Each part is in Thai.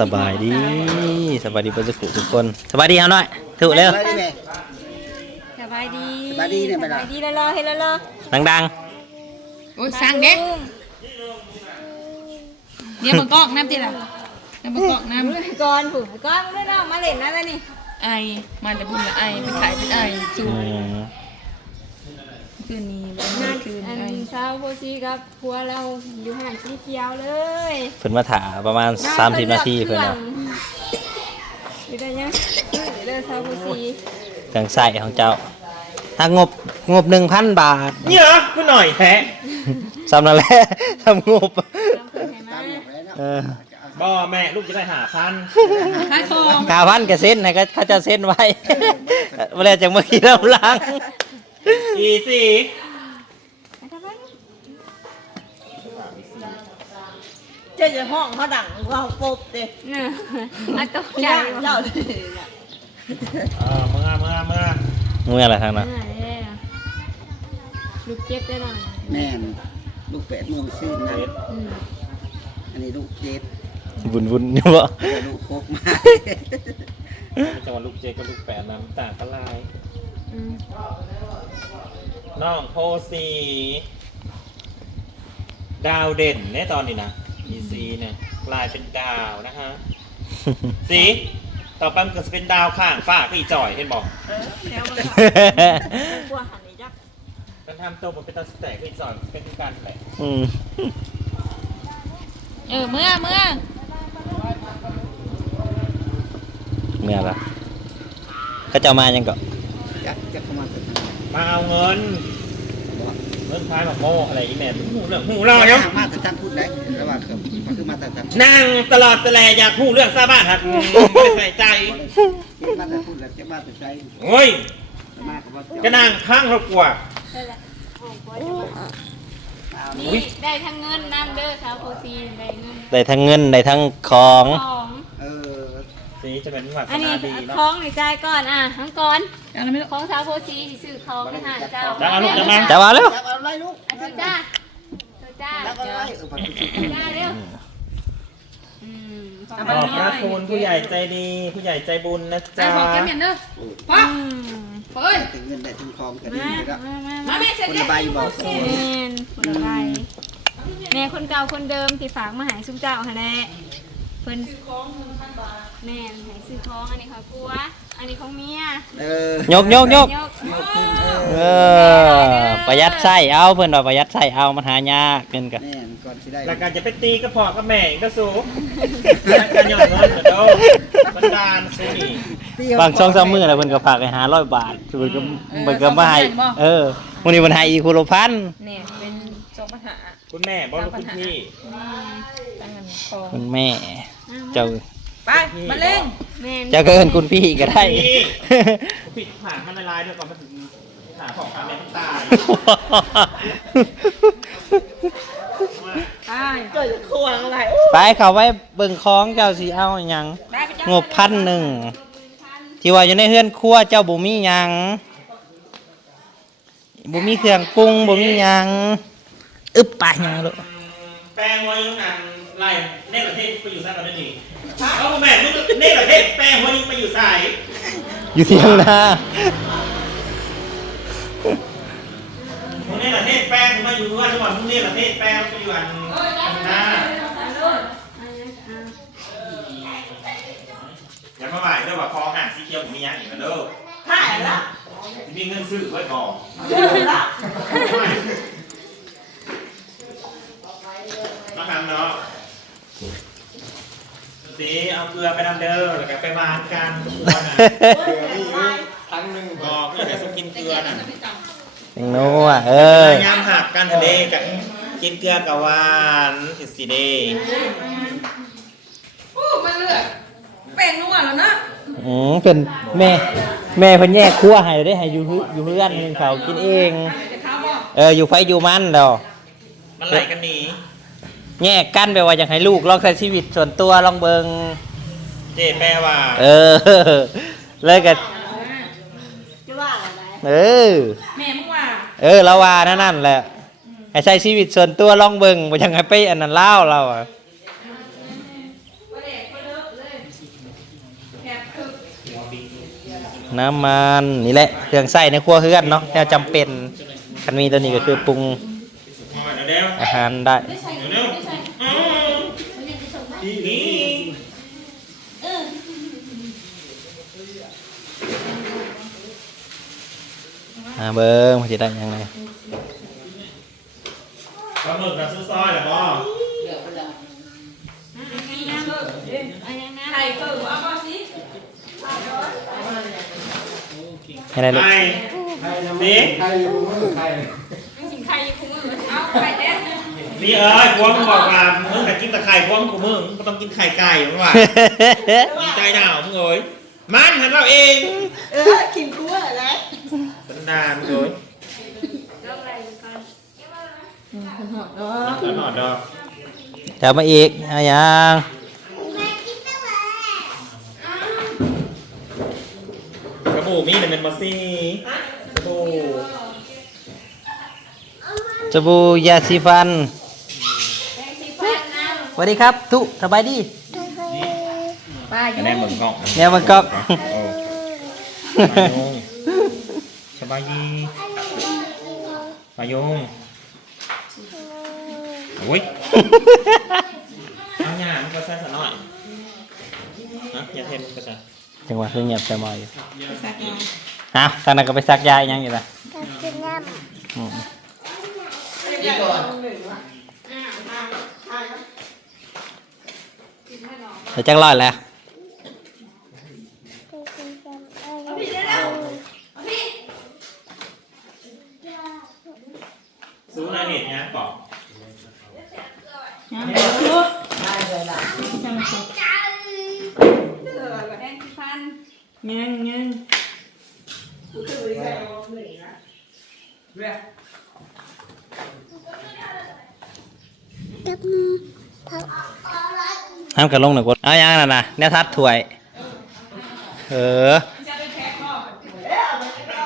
สบายดีสบายดีเพื่อนทุกคนสบายดีเอาหน่อยถูกเร็วสบายดีสบายดีเนี่ยไป ส ละ บายดีรอเห็นรอ ดัง โอ้ยสั่งเด็กเดี๋ยวมากอกน้ำทีละเดี๋ยวมากอกน้ำ ก่อนผูกก่อนด้วยเนาะมาเล่นนะนี่ ไอมาแต่บุญละไอไปขายเป็นไอสู คืนนี้นั่น คืน อัน ไอ เช้าโพซีกับพัวเราอยู่ห่างสีเขียวเลย ๆเพิ่นมาถาประมาณ30นาทีเพิ่นเอา อยู่ได้ยังเดินเช้าโพซี เครื่องใส่ของเจ้าถ้างบ 1,000 บาท เนี่ยกูหน่อยแท้ สำนั่นแหละทำงบ ตามคนให้มา เออ บ่แม่ลูกจะได้5,000 ขายทอง 5,000ก็เซ็นให้เขาจะเซ็นไว้เวลาจะมาขี่ลำลัง อีสิ เจ้าจะห้องเขาดังเราปุ๊บเด็ก เนี่ยอันตกใจ เจ้าเลย มึงอ่ะ มึงอะไรทางนั้น ลูกเจ็บได้หน่อย แม่นลูก8 โมงซื่นนะอันนี้ลูก7 วุ่นๆอยู่บ่ ลูก6มา จังหวัดลูกเจกับลูก8น้ำต่างกันลายน้องโพสีดาวเด่นในตอนนี้นะอีซีเนี่ยกลายเป็นดาวนะฮะสีต่อไปมันก็จะเป็นดาวข้างฟ้าก็อีจ่อยเห็นบอก กลัวหันนี่จัก มันทำตัวมันเป็นตาสแต็กก็อีจ่อยเป็นกันแหละ อืม เมื่อ เมื่อละเขาจะเอามายังก็ จะเข้ามาสักที มาเอาเงินพายมาโม่อะไรอีแม่หูเรื่องหูเล่าเนี่ย มาแต่ท่านพูดได้ระหว่างคือมันคือมาแต่ท่าน นั่งตลอดตะแลอยากหูเรื่องซาบ้านครับไม่ได้ใส่ใจ มาแต่พูดแล้วจะมาแต่ใจ โอ้ย มากับว่า ก็นั่งข้างเขากลัว นี่ได้ทั้งเงินน้ำเด้อเช้าโพซีได้เงิน ได้ทั้งเงินได้ทั้งของ ของ เออ สีจะเป็นวัฒ อันนี้ นาดีเนาะ ของในใจก่อนทั้งก่อน อะไรไม่รู้ ของเช้าโพซีที่ซื้อของให้หาเจ้า จะเอาลูกจะมา จะมาแล้ว จับเอาไรลูก ทุจ้าทุจ้า จับเอาไรปัจจุบัน จ้าเร็ว ขอบพระคุณผู้ใหญ่ใจดี ผู้ใหญ่ใจบุญนะ ใจ จ๊ะ บอกแกเมียนเด้อพ่อเฮ้ย ถึงเงินได้ถึงทองก็ดี มา แล้ว มาแม่เสร็จ คน แล้ ละ ว ใบบอก แม่นคนละใบแม่คนเก่าคนเดิมที่ฝากมาหายซุ้มเจ้าฮะแน่เพิ่นแม่นหายซื้อของอันนี้ของปัวอันนี้ของเมีย เออย ก ยก ยกขึ้น เออประหยัดใส่เอาเพื่อนว่าประหยัดใส่เอามันหายากเงินกัน แม่ก่อนที่ได้ แล้วการจะไปตีก็พอก็แม่ก็สู้การหย่อนเงินเหมือนเดิมบันดาลสิ บางช่อง3 มื้อแล้วเพิ่นก็ฝากให้500 บาทเพิ่นก็มาให้มื้อนี้เพิ่นให้อีกคนละพัน เนี่ยเป็นโจปัญหา คุณแม่บอกลูกคุณพี่ ตั้งเงินของ คุณแม่เจ้า ไปมาเล่ง แม่น เจ้าก็เอิ้นคุณพี่ก็ได้ พี่ปิดผ่านมันละลายด้วยก่อนมาถึงหาของการแม่ตาย ตาย ก็จะควงอะไร ไปเขาไว้เบิ่งของเจ้าสิเอาหยัง ได้ไปจ้าง บ1,000ที่ว่าอยู่ในเฮือนครัวเจ้าบ่มีหยังบ่มีเครื่องปรุงบ่มีหยังอึบไปหยังลูก แปลงหัวยุงอันไล่เนตประเทศไปอยู่ซะตอนนี้เอาแม่มึงเนตประเทศแปลงหัวยุงไปอยู่สาย อยู่เที่ยงนา มึงเนตประเทศแปลงมึงมาอยู่ว่าจังหวัดมึงเนตประเทศแปลงไปอยู่อันหน้าอย่ามาบ่ายด้วยว่าคอห่างสีเขียวผมมียังอีกนะเด้อ หายละ มีเงินซื้อไว้ก่อน ละ มาทำเนาะสีเอาเกลือไปนำเด้อแล้วก็ไปวานกันทุกคนนะทั้งหนึ่งบอกอยากให้สุกินเกลือน่ะ นัวยามหักกันทะเลกับกินเกลือกับหวานสีเดย์ โอ้มันเลือดแป้งนัวแล้วนะ เป็นแม่เพิ่นแยกครัวให้ได้ให้อยู่เฮือนนึงเขากินเอง จะข้าวบอก อยู่ไผอยู่มันดอก มันไหลกันหนี แยกกันไปว่าอยากให้ลูกลองใช้ชีวิตส่วนตัวลองเบิง เจ๊แปลว่า เลยกัน จะว่าอะไร แม่มึงว่า เราว่านั่นแหละให้ใช้ชีวิตส่วนตัวลองเบิงบ่อยากให้ไปอันนั้นเล่าเราอ่ะ น้ำมันนี่แหละเครื่องใส่ในครัวเฮือนเนาะแนวจำเป็นคันมีตัวนี้ก็คือปรุง เร็ว อาหารได้ เร็วนี่ เบิ้งมันจะได้ยังไง ปลาหมึกนะซื้อซอยเหรอพ่อ ไข่เพิ่มเอามาสิ ให้ได้ลูก ไข่นี่ กินไข่คุ้มมือ เอาไข่แดง นี่พวงบอกว่ามึงแต่กินแต่ไข่พวงกูมึงก็ต้องกินไข่ไก่มึงว่ะดีใจหนาวมึงเอ้ยมันหันเราเอง กินกุ้งอะไร สันดานมึงเอ้ย ก็อะไรกัน ตลอดดอก จะมาอีกเอายัง กระบูมีแต่เป็นมาซี่กระบู สบู่ยาสีฟัน แดงสีฟ้าน้ สวัสดีครับทุสบายดี ป้าอยู่ แน่มึงกล้อง เนี่ยมันก็ สบายดีปายงโอ้ยเอาหน้ามันก็ใส่สักหน่อยนะอย่าเทมก็จะ จังหวะคือเงียบใจมอยอยู่ฮะตอนนั้นก็ไปซักยาอีกยังอยู่ละอืม นี่ก่อน เดี๋ยวจักรอดแล้ว ซื้ออะไรเห็นเนี้ยก่อน ได้เลยล่ะ ำแดงสีฟัน ยัง ห้ามกันลงหนึ่งคนเอายังน่ะนะแนวทัดถวย เออ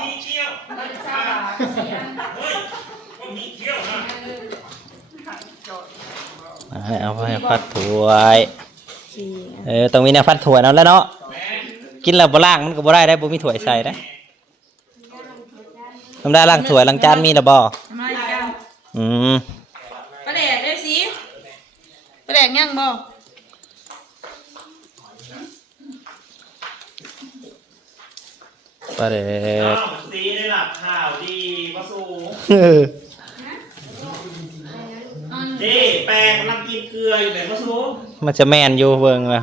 มีเชี่ยวเฮ้ยมีเชี่ยวนะ เอาไปพัดถวย ต้องมีแนวพัดถวยเอาแล้วเนาะ กินแล้วบ่ล้างมันก็บ่ได้บ่มีถ้วยใส่ได้ทำได้ล้างถ้วยล้างจานมีแล้วบ่ ทำไมกัน อืม ปลาแดกเลยสิปลาแดกยังบ่ ปลาเด็ก ซีได้หลับข่าวดีปะสูนี่แปลงกำลังกินเกลืออยู่ไหนปะสู มันจะแม่นอยู่เบิ่งละ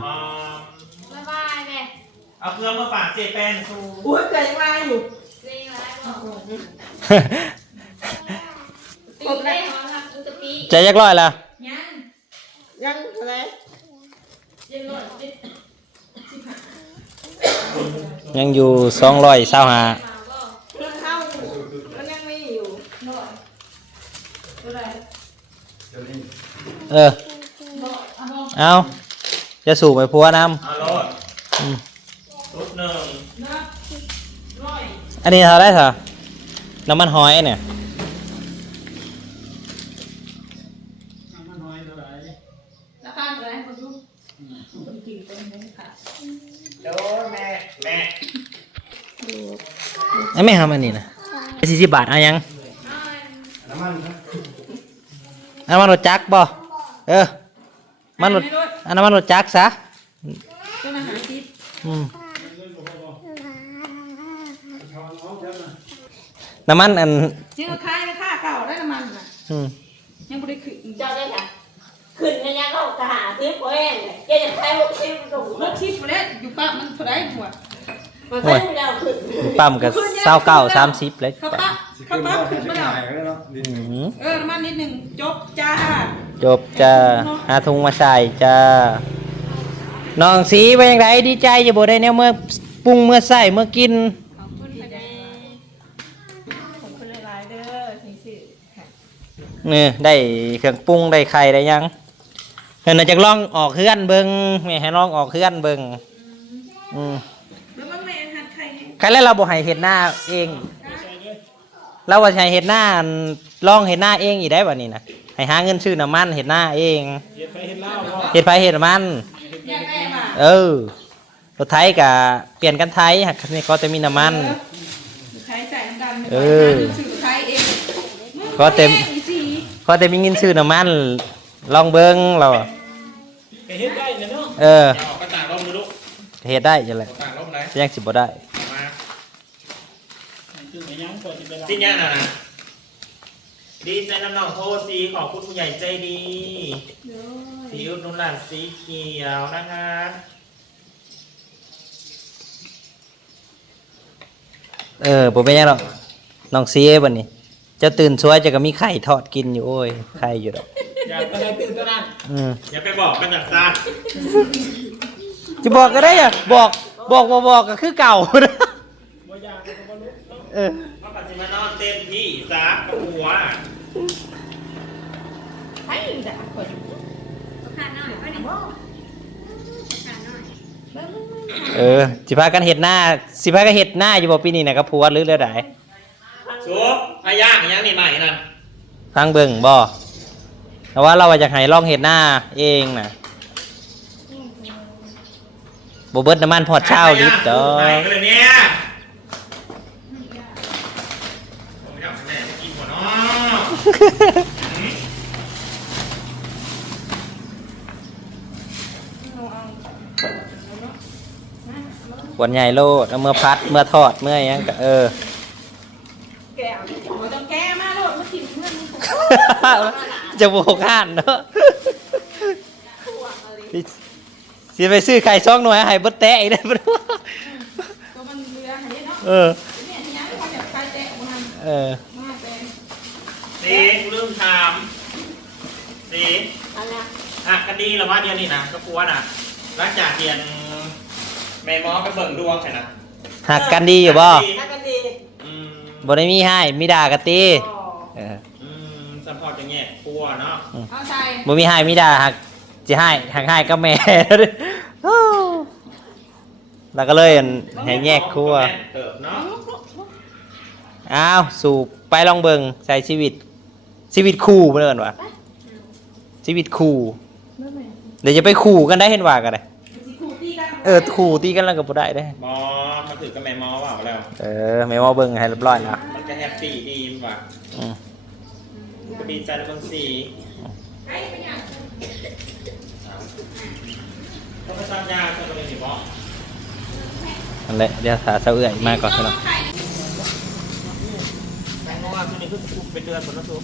บ๊ายบายแม่ เอาเกลือมาฝากเจแปนสู อุ้ยเกิดยังไงอยู่ เซ็งแล้วบอกตีได้หอมครับอุตปี ใจยักร้อยละ ยังอะไร ยังอยู่225 มาบ่ เข้ามันยังไม่อยู่ เออ เอาจะสูบไปพัวน้ำ เอาโลดรุดหนึ่ง อันนี้เท่าไรเถอะน้ำมันหอยเนี่ย ราคาเท่าไหร่คนดู โดนแม่ ไอ้ไม่ทำอันนี้นะ40 บาทเอายังน้ำมันรถจักรบ่เออมันรถอันน้ำมันรถจักรซะ ต้นอาหารทิพย์ อืมน้ำมันอัน จริงก็ขายราคาเก่าได้น้ำมันน่ะ อืม ยังบ่ได้ขึ้น เจ้าได้ค่ะขึ้นกันยังเขาจะหาซื้อโพเองเจ๊จะใช้ลูกชิ้นตรง รถทิพย์บ่ได้อยู่ปั๊บมันเท่าไหร่หัว มันใช้ลูกเราขึ้น ปั๊มกับ29 30เลย เขาปั๊บขึ้นมาแล้ว อืม น้ำมันนิดหนึงจบจ้า จบจ้าหาถุงมาใส่จ้าน้องสีเป็นยังไงดีใจอย่าบ่ได้แนวเมื่อปรุงเมื่อใส่เมื่อกิน ขอบคุณค่ะแม่ ผมคนหลายๆเด้อสิ นี่ได้เครื่องปรุงได้ไข่ได้ยังเพิ่นน่ะจะลองออกเฮือนเบิ่งแม่ให้ลองออกเฮือนเบิ่งอืม แล้วมันไม่หัดใครให้ ใครแล้วเราบ่ให้เฮ็ดหน้าเอง เราว่าสิให้เฮ็ดหน้าอันลองเฮ็ดหน้าเองอีกได้บัดนี้นะให้หาเงินซื้อน้ำมันเฮ็ดหน้าเองเฮ็ดไปเฮ็ดมัน อยากได้ป่ะ เออ รถไถก็เปลี่ยนกันไถหักนี่ก็จะมีน้ำมัน ใช้ใจน้ำกัน เออ สื่อไทยเอง ก็เต็มก็จะมีเงินซื้อน้ำมันลองเบิ่งเรา เฮ็ดได้เนาะ เออ เอากระต่างลมดูลูก เฮ็ดได้จังได๋ กระต่างลมไหน ยังสิบ่ได้ มาสิ้นยังน่ะนะดีใจน้ำหนองโพสีขอบคุณผู้ใหญ่ใจดีสีอุดหนุนหลานสีเขียวนะคะ บ่เป็นหยังหรอกน้องซีบัดนี้เจ้าตื่นสวยเจะก็มีไข่ทอดกินอยู่โอ้ยไข่อยู่ดอก อย่าไปให้ตื่นตัวนั้น อืม อย่าไปบอกกันจากซา จะบอกก็ได้อ่ะบอกก็คือเก่านะเออ ว่าปัจจุบันนอนเต็มที่ซะกระหัว ไอ้ด่าคน ขาดหน่อยป่ะนี่ขาดหน่อย สิพากันเฮ็ดหน้าสิพากันเฮ็ดหน้าอยู่บ่ปีนี้น่ะกับผัวหรือเรื่องใด ชุบพายางยังนี่ใหม่นั่น ฟังเบิ่งบ่แต่ว่าเราอยากให้ลองเฮ็ดหน้าเองน่ะบ่เบิดน้ำมันพอดเช้าลิตรดอ ใหม่ ก เลยเนี่ยผมอยากให้แม่ไปกินหมดเนาะ ขวดใหญ่โลดเอาเมื่อพัดเมื่อทอดเมื่อหยังก็แก้วเราต้องแก้มาโลดมากินเพื่อน จะโบกห่านเนาะสิไปซื้อไข่ซองหน่วยให้เบิดแตะอีกได้บ่รู้ ตัวมันเรือเห็นเนาะ เออ เนี่ยที่ยังไม่พอจะใครแตะมัน เออ มาแต่ สีลืมถามสี อะไร อ่ะคดีเราว่าเดียวนี่นะก็กลัวน่ะหลังจากเรียนแม่หมอไปเบิ่งดวงใช่นะ หักกันดีอยู่บ่ น่ากันดี อืม บ่ได้มีให้มีด่ากันติเออ ซัพพอร์ตอย่างเงี้ยกลัวเนาะ เอาใจ บ่มีให้มีด่าหักสิให้กับแม่ แล้วก็เลยให้แยกครัว เติบเนาะ อ้าวสู่ไปลองเบิ่งใช้ชีวิตคู่เพิ่นเอิ้นว่าชีวิตคู่เดี๋ยวจะไปคู่กันได้เห็นว่ากันได้ คู่ตีกัน คู่ตีกันแล้วก็บ่ได้เด้ หมอมาถือกับแม่หมอว่าแล้ว แม่ว่าเบิ่งให้เรียบร้อยแล้ว มันก็แฮปปี้ดีมว่ะ อืม ก็ดีใจในบางสีก็ไปตามยาจะก็เลยสิบอก นั่นแหละเดี๋ยวถ้าเซาเอื้อยมาก่อนเนาะ แม่งว่าช่วงนี้คือคุมเป็นเดือนหมดแล้วทุก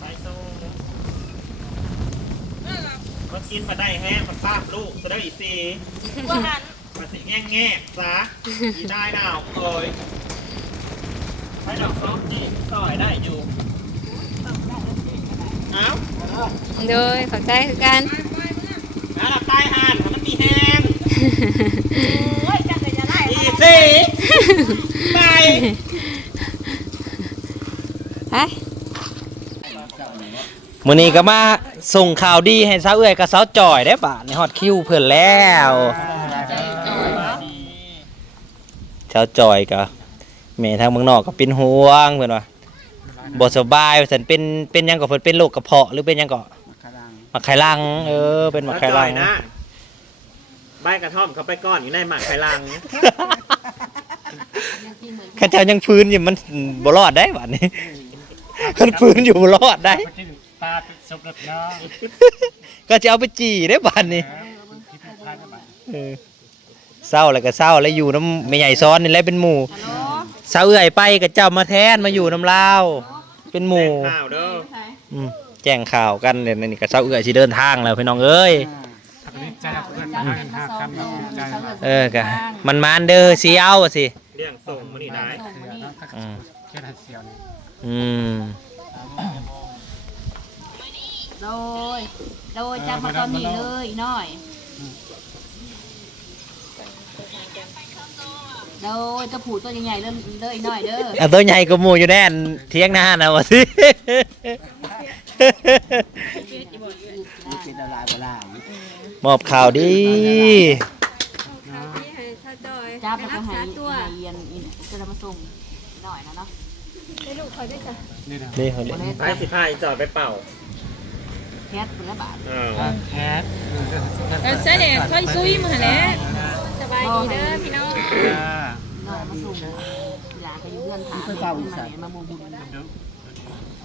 ไปส่งมากินมาได้แห้งมาป้าบลูกจะได้อีสี ว่าหัน มาสิแง่แง่ซะอีได้หนาวเอ้ยไปดอกซอกนี่ต่อยได้อยู่เอ้า โดยเข้าใจคือกัน แล้วเราตายห่านมันมีแห้ง โอ้ยจังเลยจะไล่ อีสีไป ไป มื้อนี้ก็มาส่งข่าวดีให้สาวเอื้อยกับสาวจอยได้บาดนี้ฮอดคิวเพิ่นแล้วสาวจอยก็แม่ทางเมืองนอกก็เป็นห่วงเพิ่นว่าบ่สบายว่าซั่นเป็นหยังก็เพิ่นเป็นโรคกระเพาะหรือเป็นหยังก็ ขลัง มักไขลังเป็นมักไขลัง นะใบกระท่อมเขาไปก้อนอยู่ในหมากไข่ลัง ข้าเจ้ายังฟื้นอยู่มันบ่รอดได้บัดนี้มันฟื้นอยู่บ่รอดได้ ตาสกปรกเนาะ ก็จะเอาไปจี่ได้บัดนี้เศร้าแล้วก็เศร้าแล้วอยู่น้ำแม่ใหญ่ซ้อนนี่แหละเป็นหมู่เศร้าเอื้อยไปกับเจ้ามาแทนมาอยู่น้ำลาวเป็นหมู่ ข้าวเด้อ อืมแจ้งข่าวกันเลยนี่กับเศร้าเอื้อยสิเดินทางแล้วพี่น้องเอ้ย ใจรับเพื่อนมาให้ห้าคำเนาะใจเนาะ กะมันเด้อสิเอาสิ เลี้ยงส่งมื้อนี้ได้ อืม แค่ทัดเสียวนี่ อืม โดยจำมาตอนนี้เลยหน่อยโดยจะผูดตัวใหญ่ๆเริ่มเลยหน่อยเด้อ เอาตัวใหญ่กว่าหมู่อยู่แน่นเที่ยงหน้านะว่าสิ นี่เป็นละลายเวลาม อบข่าวดี จับแล้วก็ให้เรียนอินจะมาส่งหน่อยนะเนาะ ได้ลูกเขาด้วยจ้ะ นี่นะ นี่เขาเรียก ไปสิพาอีจอดไปเป่า แคสเป็นละบาท แคท ใช่เด็กค่อยซุยมาแล้ว สบายดีเด้อพี่น้อง หน่อยมาส่งหลานก็อยู่เพื่อนถามมาโมบุญ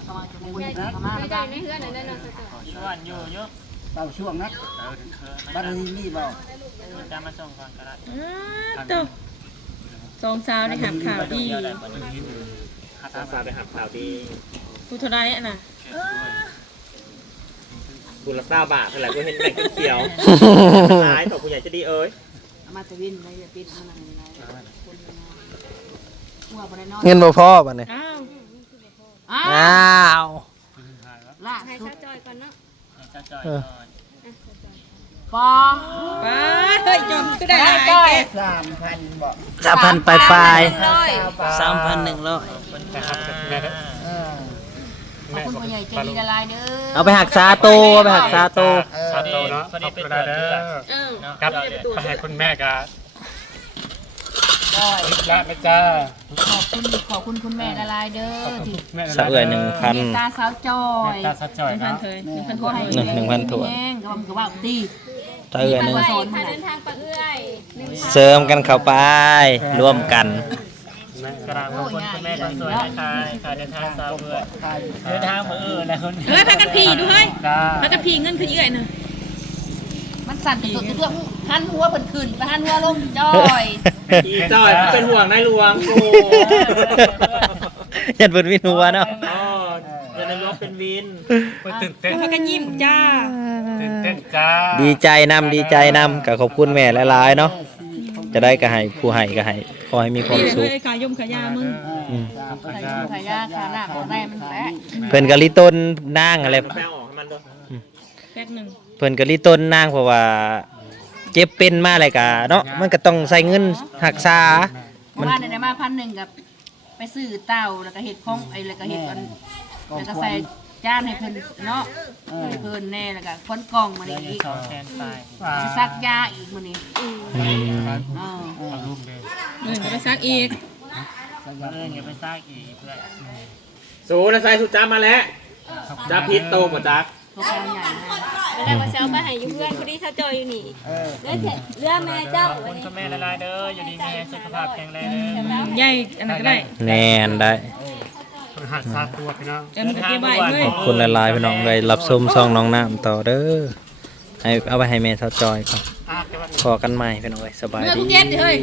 เขามาจะโมบุญเขามา ไม่ แล้ว ได้ ก็ ในเฮือนนั่นเนาะจ้ะ ช่วงอยู่เยอะ เป่าช่วงนักบ้านนี้นี่เปล่า จะมาส่งก่อนก็ได้ ตัวสองสาวในหับข่าวดี สาวไปหับข่าวดี กูเท่าไรอ่ะนะ คุณละ9 บาทเท่าไหร่ก็เห็นแบ่งเขียวท้ายต่อคุณใหญ่จะดีเอ้ย มาตะวินอะไรปิดมันอะไรหัวบนนอน เงินบ่พอบัดนี้ อ้าว อ้าว ล่า ให้ สุ ซา ด จอยก่อนเนาะ ปอ ป้าเฮ้ยจอมก็ได้หลายแก 3,000บอก 3,000ปลาย ร้อย ๆ 3,100 ขอบคุณผู้ใหญ่ใจดีละลายเด้อ เอาไปหักซาโตเอาไปหักซาโต ชาโตเนาะขอบคุณนะเด้อครับไปให้คุณแม่กันละแม่จ้า ขอบคุณคุณแม่ละลายเด้อที่ แม่ สะเอื่อย เมต 1,000 ตาสาวจอย ตาสัดจ่อย พัน เนาะ เถย1,000 ขอให้ 1,000ถ้วน แห้งก็มันก็ว่าตี สะเอื่อยหนึ่ง ไปถ้าเดินทางไปเอื้อย1,000 เสริมกันเข้าไปร่วมกัน กราบขอบคุณคุณแม่คนสวยนะคะค่ะเดินทางสาวเพื่อนเดินทางเพื่อนแล้วคน เฮ้ยพากันพี่ดูเฮ้ย จ้า พากันพี่เงินคือเยื่อยนะ มันสั่นตัวตัวหันหัวเพิ่นขึ้นไปหันหัวลงจอย อีจอยเป็นห่วงนายหลวงโอ้ ยันเพิ่นวินหัวเนาะ อ๋อเป็นนายกเป็นวิน ตื่นเต้น พากันยิ้มจ้า ตื่นเต้นจ้า ดีใจนำก็ขอบคุณแม่หลายๆเนาะจะได้ก็ให้ผู้ให้ก็ให้ขอให้มีความ นี่ สุข เลยขายมขายามึง อืม ขายาขาหน้าของแม่มันแหละ เพิ่นก็ลิต้นนางอะไร แปลออกให้มันด้วย แป๊กหนึ่ง เพิ่นก็ลิต้นนางเพราะว่าเจ็บเป็นมาอะไรก็เนาะมันก็ต้องใส่เงินรักษา เมื่อวานได้มา1,000กับไปซื้อเต่าแล้วก็เห็ดของไอ้แล้วก็เห็ดอันแล้วก็ใส่จานให้เพิ่นเนาะให้เพิ่นแน่แล้วก็ค้นกล่องมานี่อีกไปซักยาอีกมื้อนี้ อืม ลูกเลย มึงก็ไปซักอีก สูนะใส่สุจ้ามาแล้วจ้าพิษโตหมดจ้า พวกเราใหญ่นะ ไม่ได้ว่าเซลไปให้อยู่เพื่อนพอดีซาจอยอยู่นี่เรือแม่เจ้าวันนี้ แม่ละลายเด้ออยู่ดีมีสุขภาพแข็งแรง ใหญ่อันนั้นก็ได้ แน่นได้ หักซาตัวพี่น้อง เอ็มก็เก็บไว้เฮ้ย ขอบคุณหลายๆพี่น้องได้รับชมช่องน้องน้ำต่อเด้อให้เอาไปให้แม่เฒ่าจอยก่อนพอกันใหม่พี่น้องเอ้ยสบาย เมื่อ ดี ทุกเย็นดิเฮ้ย